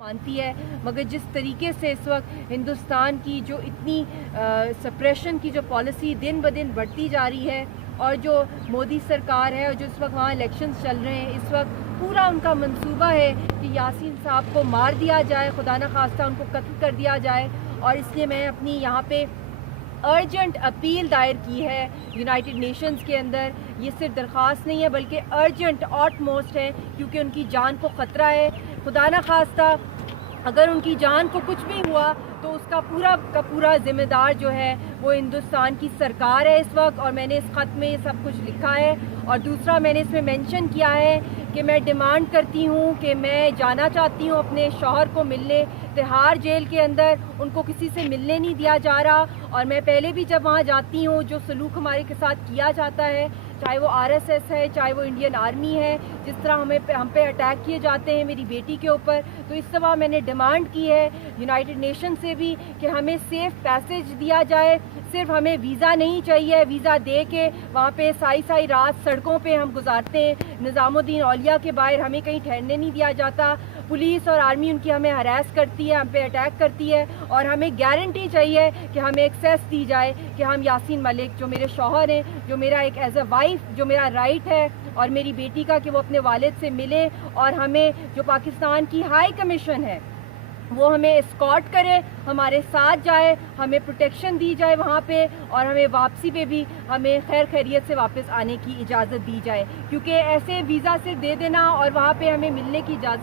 مانتی ہے، مگر جس طریقے سے اس وقت ہندوستان کی جو اتنی سپریشن کی جو پالیسی دن بدن بڑھتی جا رہی ہے، اور جو مودی سرکار ہے اور جو اس وقت وہاں الیکشنز چل رہے ہیں، اس وقت پورا ان کا منصوبہ ہے کہ یاسین صاحب کو مار دیا جائے، خدا نخواستہ ان کو قتل کر دیا جائے. اور اس لیے میں اپنی یہاں پہ ارجنٹ اپیل دائر کی ہے یونائٹڈ نیشنز کے اندر. یہ صرف درخواست نہیں ہے بلکہ ارجنٹ آٹ موسٹ ہے، کیونکہ ان کی جان کو خطرہ ہے. خدا نخواستہ اگر ان کی جان کو کچھ بھی ہوا تو اس کا پورا ذمہ دار جو ہے وہ ہندوستان کی سرکار ہے اس وقت. اور میں نے اس خط میں یہ سب کچھ لکھا ہے. اور دوسرا میں نے اس میں مینشن کیا ہے کہ میں ڈیمانڈ کرتی ہوں کہ میں جانا چاہتی ہوں اپنے شوہر کو ملنے. تہاڑ جیل کے اندر ان کو کسی سے ملنے نہیں دیا جا رہا، اور میں پہلے بھی جب وہاں جاتی ہوں جو سلوک ہمارے کے ساتھ کیا جاتا ہے، چاہے وہ RSS ہے، چاہے وہ انڈین آرمی ہے، جس طرح ہم پہ اٹیک کیے جاتے ہیں میری بیٹی کے اوپر، تو اس دفعہ میں نے ڈیمانڈ کی ہے یونائٹڈ نیشن سے بھی کہ ہمیں سیف پیسیج دیا جائے. صرف ہمیں ویزا نہیں چاہیے، ویزا دے کے وہاں پہ سائی رات سڑکوں پہ ہم گزارتے ہیں. نظام الدین اولیاء کے باہر ہمیں کہیں ٹھہرنے نہیں دیا جاتا. پولیس اور آرمی ان کی ہمیں ہراس کرتی ہے، ہم پہ اٹیک کرتی ہے، اور ہمیں گارنٹی چاہیے کہ ہمیں ایکسیس دی جائے کہ ہم یاسین ملک جو میرے شوہر ہیں، جو میرا ایک ایز اے وائف جو میرا رائٹ ہے، اور میری بیٹی کا کہ وہ اپنے والد سے ملے، اور ہمیں جو پاکستان کی ہائی کمیشن ہے وہ ہمیں اسکارٹ کرے، ہمارے ساتھ جائے، ہمیں پروٹیکشن دی جائے وہاں پہ، اور ہمیں واپسی پہ بھی ہمیں خیر خیریت سے واپس آنے کی اجازت دی جائے. کیونکہ ایسے ویزا صرف دے دینا اور وہاں پہ ہمیں ملنے کی اجازت